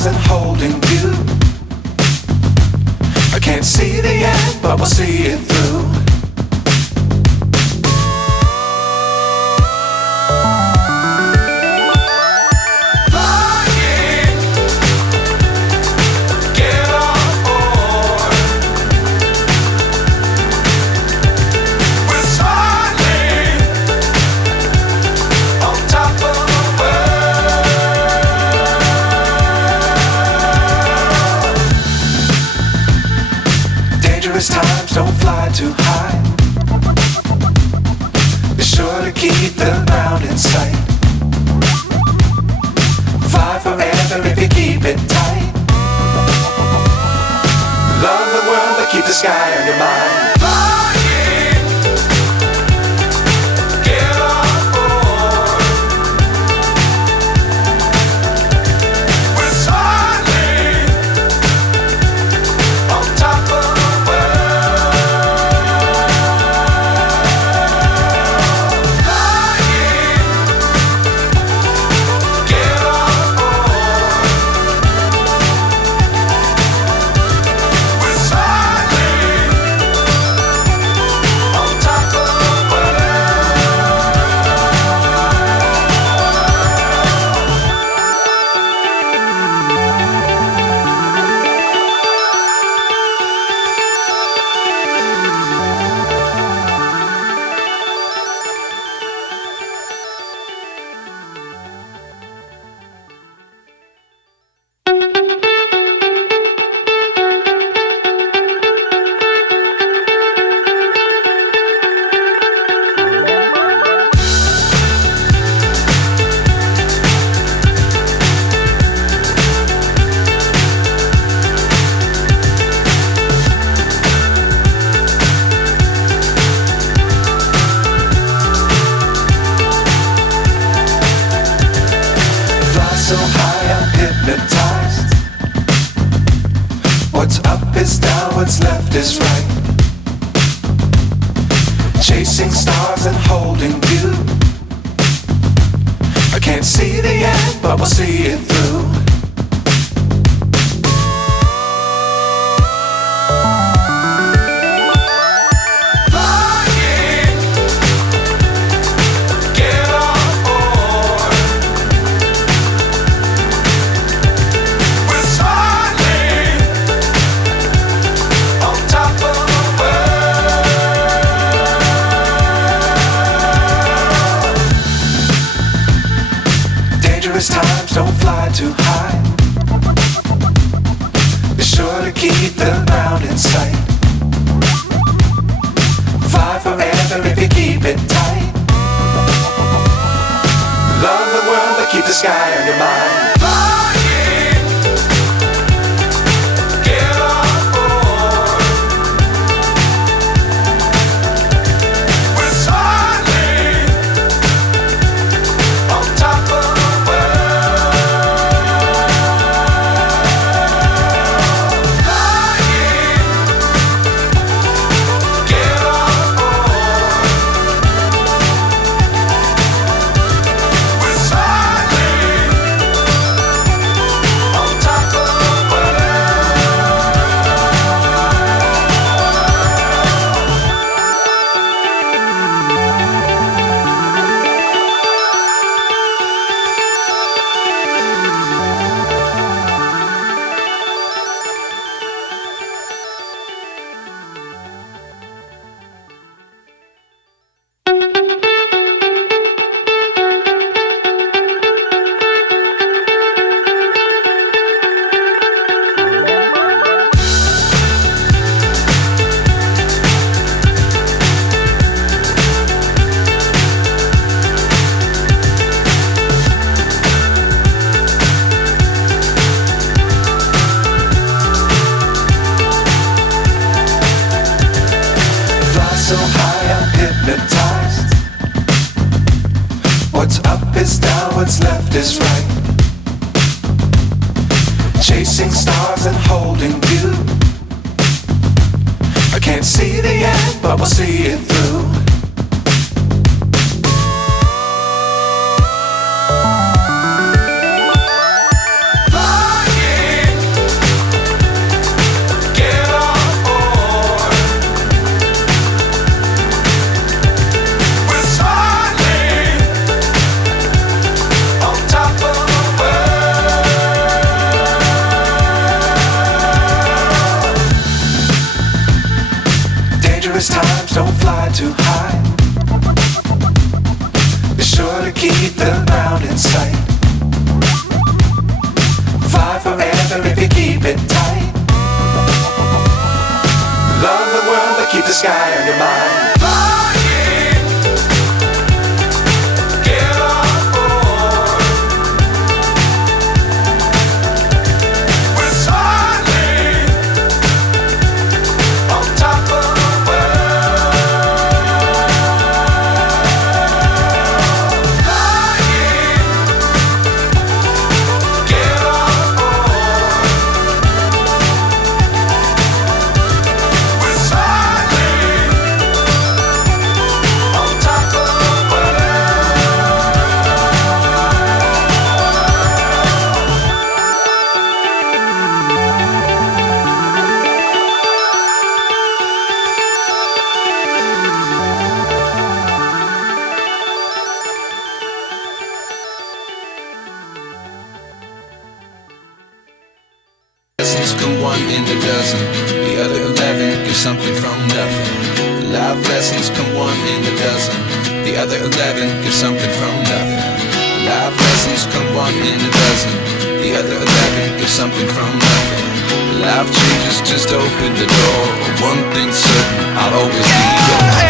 stars and holding you. I can't see the end, but we'll see it through. Times don't fly too high. Be sure to keep the ground in sight. Fly forever if you keep it tight. Love the world but keep the sky on your mind. So high I'm hypnotized. What's up is down, what's left is right. Chasing stars and holding you. I can't see the end, but we'll see it through. Times don't fly too high. Be sure to keep the ground in sight. Fly forever if you keep it tight. Love the world but keep the sky on your mind. So high I'm hypnotized. What's up is down, what's left is right. Chasing stars and holding you. I can't see the end, but we'll see it through. Flying. try to hide. Be sure to keep the ground in sight. Fly forever if you keep it tight. Love the world but keep the sky on your mind. Lessons come one in a dozen, the other 11 give something from nothing. Life lessons come one in a dozen, the other 11 give something from nothing. Life lessons come one in a dozen, the other 11 give something from nothing. Life changes just open the door. One thing's certain, I'll always be yours.